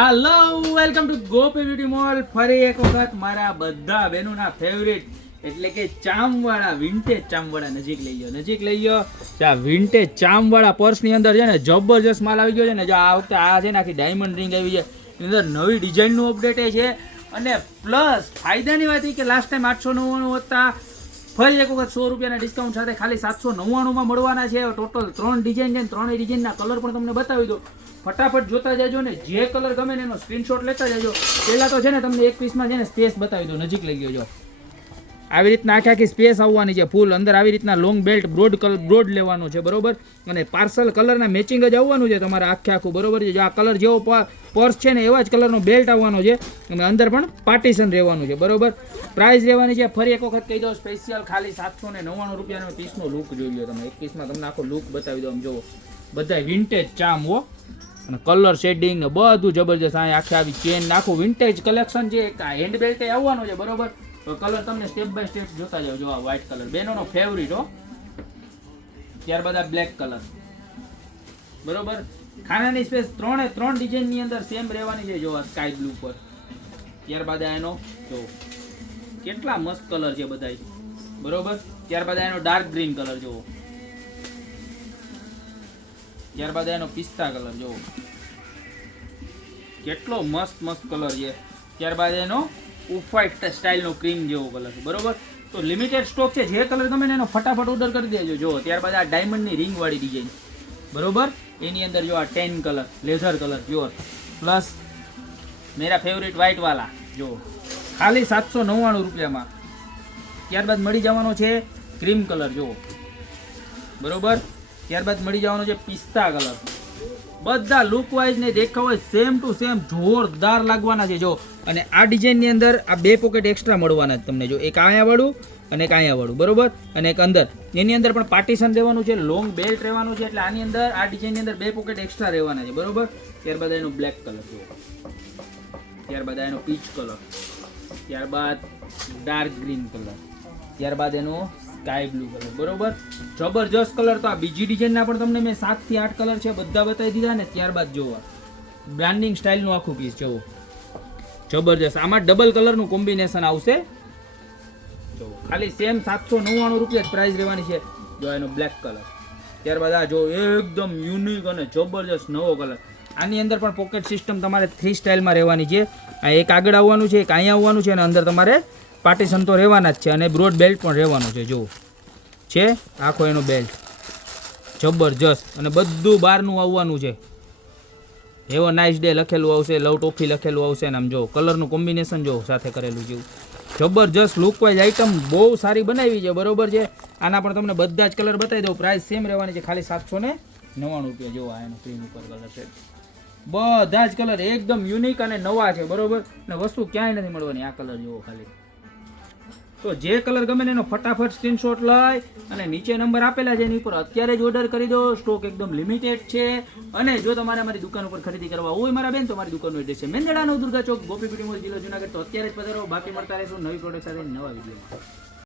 Hello welcome to Gopi beauty mall ફરી એક વખત મારા બધા બહેનોના ફેવરિટ એટલે કે ચામવાળા વિન્ટેજ ચામવાળા નજીક લઈ ગયો. નજીક લઈ ગયો આ વિન્ટેજ ચામવાળા પર્સની અંદર છે ને જબરજસ્ત માલ આવી ગયો છે ને, જો આ વખતે આ છે ને આખી ડાયમંડ રિંગ આવી છે. એની અંદર નવી ડિઝાઇનનું અપડેટ છે. અને પ્લસ ફાયદાની વાત એ કે લાસ્ટ ટાઈમ આઠસો નવ્વાણું હતા. ફરી એક વખત સો રૂપિયાના ડિસ્કાઉન્ટ સાથે ખાલી સાતસો નવ્વાણુંમાં મળવાના છે. ટોટલ ત્રણ ડિઝાઇન છે ત્રણેય ડિઝાઇનના કલર પણ તમને બતાવી દો ફટાફટ જોતા જજો ને જે કલર ગમે ને એનો સ્ક્રીનશોટ લેતા જજો. પહેલાં તો છે ને તમને એક પીસમાં છે ને સ્પેસ બતાવી દો, નજીક લઈ ગયો આવી રીતના આખી આખી સ્પેસ આવવાની છે ફૂલ અંદર આવી રીતના long belt broad colour broad લેવાનું છે, બરોબર? અને પાર્સલ કલરના મેચિંગ જ આવવાનું છે તમારે આખે આખું, બરોબર છે? જો આ કલર જેવો પર્સ છે ને એવા જ કલરનો બેલ્ટ આવવાનો છે, અને અંદર પણ પાર્ટીશન રહેવાનું છે, બરોબર? પ્રાઇસ રહેવાની છે, ફરી એક વખત કહી દો સ્પેશિયલ ખાલી સાતસો ને નવ્વાણું રૂપિયાનો પીસનો લુક જોઈ લો તમે. એક પીસમાં તમને આખો લુક બતાવી દો આમ જુઓ. બધા વિન્ટેજ ચામ હો. અને કલર શેડિંગ ને બધું જબરજસ્ત. અહીંયા આખે આવી ચેન આખું વિન્ટેજ કલેક્શન છે હેન્ડ બેલ્ટ આવવાનું છે, બરોબર? તો કલર તમને સ્ટેપ બાય સ્ટેપ જોતા જાવ જો આ વ્હાઇટ કલર બેનોનો ફેવરિટ હો. ત્યારબાદ આ બ્લેક કલર બરોબર? ખાનાની સ્પેસ ત્રણે ત્રણ ડિઝાઇનની અંદર સેમ રહેવાની છે, જો આ સ્કાય બ્લુ પર. ત્યારબાદ આ એનો, જો, કેટલા મસ્ત કલર છે બધા બરોબર? ત્યારબાદ એનો ડાર્ક ગ્રીન કલર જોવો ત્યારબાદ એનો પિસ્તા કલર જોવો કેટલો મસ્ત મસ્ત કલર છે. ત્યારબાદ એનો ઓફવાઇટ સ્ટાઇલનો ક્રીમ જેવો કલર છે, બરોબર? તો લિમિટેડ સ્ટોક છે, જે કલર તમે એનો ફટાફટ ઓર્ડર કરી દેજો. જો, ત્યારબાદ આ ડાયમંડની રિંગ વાળી ડિઝાઇન બરોબર? એની અંદર જો આ tan colour leather colour pure plus મેરા ફેવરિટ વ્હાઇટવાલા જો. ખાલી સાતસો નવ્વાણું રૂપિયામાં. ત્યારબાદ મળી જવાનો છે ક્રીમ કલર જો. બરોબર? ત્યારબાદ મળી જવાનો છે પિસ્તા કલર બધા લુક વાઇઝ ને દેખાવ સેમ ટુ સેમ જોરદાર લાગવાના છે, જો. અને આ ડિઝાઇનની અંદર આ બે પોકેટ એક્સ્ટ્રા મળવાના છે તમને, જો. એક આયા વાળું અને એક વાળું, બરોબર? અને એક અંદર. એની અંદર પણ પાર્ટીશન દેવાનું છે લોંગ બેલ્ટ રહેવાનું છે, એટલે આની અંદર, આ ડિઝાઇનની અંદર બે પોકેટ એક્સ્ટ્રા રહેવાના છે, બરોબર? ત્યારબાદ એનો બ્લેક કલર જુઓ ત્યારબાદ એનો પીચ કલર ત્યારબાદ ડાર્ક ગ્રીન કલર ત્યારબાદ એનો સ્કાય બ્લુ કલર, બરોબર? જબરજસ્ત કલર તો આ બીજી ડિઝાઇનના પણ તમને મેં સાતથી આઠ કલર છે, બધા બતાવી દીધા ને ત્યારબાદ જોવા. બ્રાન્ડિંગ સ્ટાઇલનું આખું પીસ જોવો જબરજસ્ત. આમાં ડબલ કલરનું કોમ્બિનેશન આવશે. જો ખાલી સેમ સાતસો નવ્વાણું રૂપિયા જ પ્રાઇસ રહેવાની છે. જો એનો બ્લેક કલર ત્યારબાદ આ જો એકદમ યુનિક અને જબરજસ્ત નવો કલર આની અંદર પણ પોકેટ સિસ્ટમ તમારે થ્રી સ્ટાઇલમાં રહેવાની છે. આ એક આગળ આવવાનું છે, એક અહીંયા આવવાનું છે અને અંદર તમારે પાર્ટીશન તો રહેવાના જ છે અને બ્રોડ બેલ્ટ પણ રહેવાનું છે, જુઓ. છે? આખો એનો બેલ્ટ. જબરજસ્ત. અને બધું બહારનું આવવાનું છે. એવો નાઇસ ડે લખેલું આવશે, લવ ટોફી લખેલું આવશે ને આમ જો કલરનું કોમ્બિનેશન જો સાથે કરેલું જેવું જબરજસ્ત લુક આઈટમ બહુ સારી બનાવી છે, બરોબર છે? આના પણ તમને બધા જ કલર બતાવી દઉં. પ્રાઇસ સેમ રહેવાની છે, ખાલી સાતસો ને નવ્વાણું રૂપિયા જોવા એનો ક્રીમ ઉપર કલર છે. બધા જ કલર એકદમ યુનિક અને નવા છે, બરોબર? ને વસ્તુ ક્યાંય નથી મળવાની, આ કલર જોવો ખાલી. તો જે કલર ગમે ને એનો ફટાફટ સ્ક્રીનશોટ લઈ અને નીચે નંબર આપેલા છે એની ઉપર અત્યારે જ ઓર્ડર કરી દો. સ્ટોક એકદમ લિમિટેડ છે. અને જો તમારે અમારી દુકાન ઉપર ખરીદી કરવા હોય મારા બેન, તો મારી દુકાનનું એડ્રેસ છે મેંદડાનો દુર્ગા ચોક, ગોપી પીટી મોલ જિલ્લો જુનાગઢ. તો અત્યારે જ પધારો. બાકી મળતા રહેશું નવી પ્રોડક્ટ સાથે નવા વીડિયો